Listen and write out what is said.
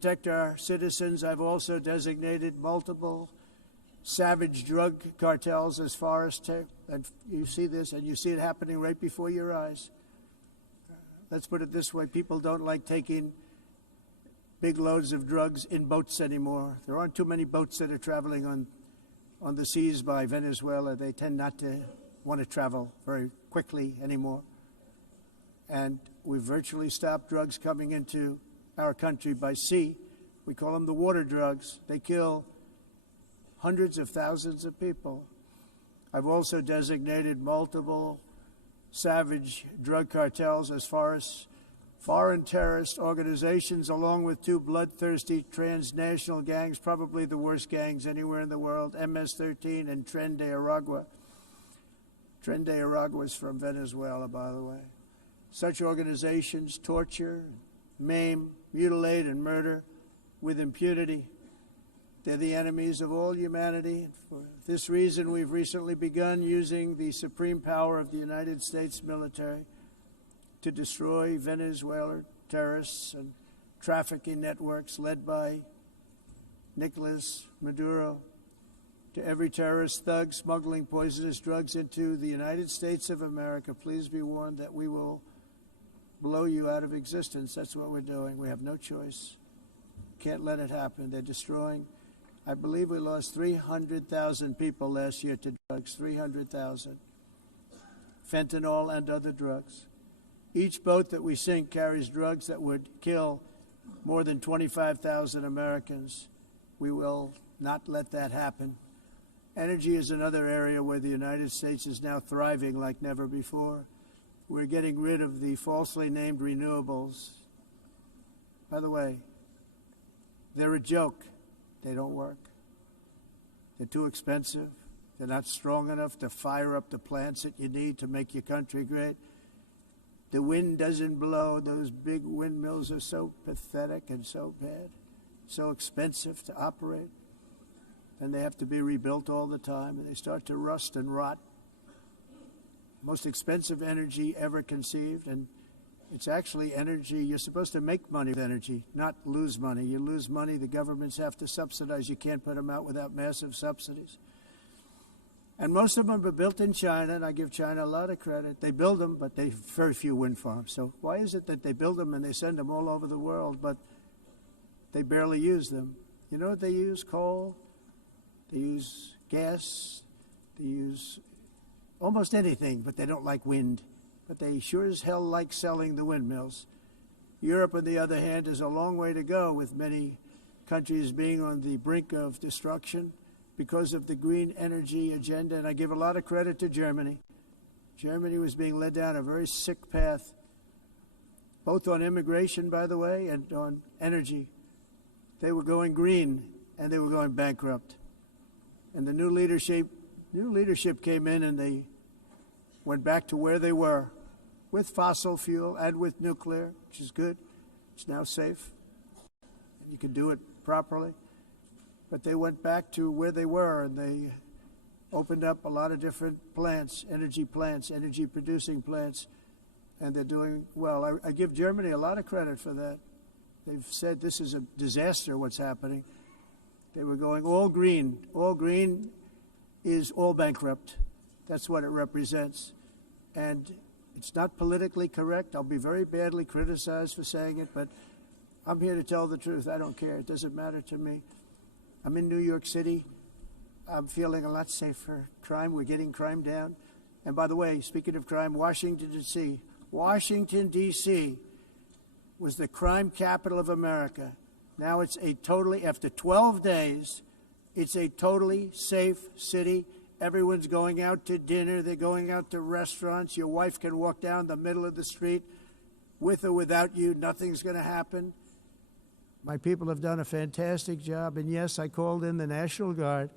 protect our citizens, I've also designated multiple savage drug cartels as far as and you see this, and you see it happening right before your eyes. Let's put it this way, people don't like taking big loads of drugs in boats anymore. There aren't too many boats that are traveling on the seas by Venezuela. They tend not to want to travel very quickly anymore. And we've virtually stopped drugs coming into our country by sea. We call them the water drugs. They kill hundreds of thousands of people. I've also designated multiple savage drug cartels as far as foreign terrorist organizations, along with two bloodthirsty transnational gangs, probably the worst gangs anywhere in the world, MS-13 and Tren de Aragua. Tren de Aragua is from Venezuela, by the way. Such organizations torture, maim, mutilate, and murder with impunity. They're the enemies of all humanity. For this reason, we've recently begun using the supreme power of the United States military to destroy Venezuelan terrorists and trafficking networks led by Nicolas Maduro. To every terrorist thug smuggling poisonous drugs into the United States of America, please be warned that we will blow you out of existence. That's what we're doing. We have no choice. Can't let it happen. They're destroying. I believe we lost 300,000 people last year to drugs, 300,000. Fentanyl and other drugs. Each boat that we sink carries drugs that would kill more than 25,000 Americans. We will not let that happen. Energy is another area where the United States is now thriving like never before. We're getting rid of the falsely named renewables. By the way, they're a joke. They don't work. They're too expensive. They're not strong enough to fire up the plants that you need to make your country great. The wind doesn't blow. Those big windmills are so pathetic and so bad, so expensive to operate. And they have to be rebuilt all the time, and they start to rust and rot. Most expensive energy ever conceived, and it's actually energy. You're supposed to make money with energy, not lose money. You lose money, the governments have to subsidize. You can't put them out without massive subsidies. And most of them are built in China, and I give China a lot of credit. They build them, but they very few wind farms. So why is it that they build them and they send them all over the world, but they barely use them? You know what they use? Coal. They use gas. They use almost anything, but they don't like wind. But they sure as hell like selling the windmills. Europe, on the other hand, is a long way to go, with many countries being on the brink of destruction because of the green energy agenda. And I give a lot of credit to Germany. Germany was being led down a very sick path, both on immigration, by the way, and on energy. They were going green, and they were going bankrupt. And the new leadership came in, and they went back to where they were, with fossil fuel and with nuclear, which is good. It's now safe. You can do it properly. But they went back to where they were, and they opened up a lot of different plants, energy-producing plants, and they're doing well. I give Germany a lot of credit for that. They've said this is a disaster, what's happening. They were going all green. All green is all bankrupt. That's what it represents. And it's not politically correct. I'll be very badly criticized for saying it, but I'm here to tell the truth. I don't care. It doesn't matter to me. I'm in New York City. I'm feeling a lot safer. Crime, we're getting crime down. And by the way, speaking of crime, Washington, D.C. was the crime capital of America. Now it's after 12 days, it's a totally safe city. Everyone's going out to dinner. They're going out to restaurants. Your wife can walk down the middle of the street with or without you. Nothing's going to happen. My people have done a fantastic job. And yes, I called in the National Guard.